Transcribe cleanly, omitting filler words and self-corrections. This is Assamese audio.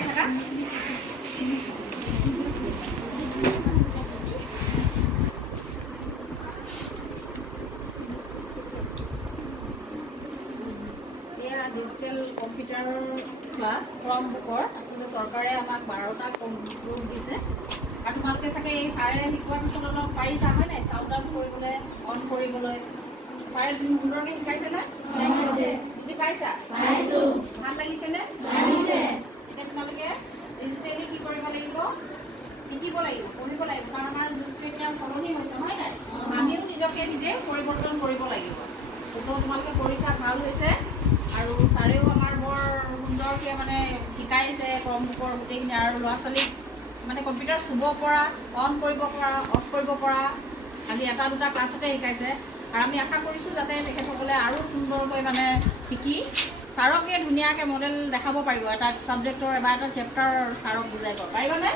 দেখাই থাকা ডিজিটেল কম্পিউটাৰৰ ক্লাছ ফ্ৰম বুকৰ আচলতে চৰকাৰে আমাক 12টা গ্ৰুপ দিছে আৰু তোমালোকে চাগে এই ছাৰে শিকোৱাৰ পিছত অলপ পাৰিছা হয় নাই চাউণ্ড আউট কৰিবলৈ অন কৰিবলৈ ছাৰে সুন্দৰকৈ শিকাইছেনে বুজি পাইছা ভাল লাগিছেনে এতিয়া তোমালোকে ডিজিটেলি কি কৰিব লাগিব শিকিব লাগিব পঢ়িব লাগিব কাৰণ আমাৰ যুগটো এতিয়া সলনি হৈছে হয় নাই আমিও নিজকে নিজে পৰিৱৰ্তন কৰিব লাগিব চ' তোমালোকে কৰিছা ভাল হৈছে আৰু ছাৰেও আমাৰ বৰ সুন্দৰকৈ মানে শিকাইছে ক্ৰমবুকৰ গোটেইখিনি আৰু ল'ৰা ছোৱালীক মানে কম্পিউটাৰ চুব পৰা অন কৰিব পৰা অফ কৰিব পৰা খালি এটা দুটা ক্লাছতে শিকাইছে আৰু আমি আশা কৰিছোঁ যাতে তেখেতসকলে আৰু সুন্দৰকৈ মানে শিকি ছাৰকে ধুনীয়াকৈ মডেল দেখাব পাৰিব এটা ছাবজেক্টৰ বা এটা চেপ্টাৰ ছাৰক বুজাই পাৰিবনে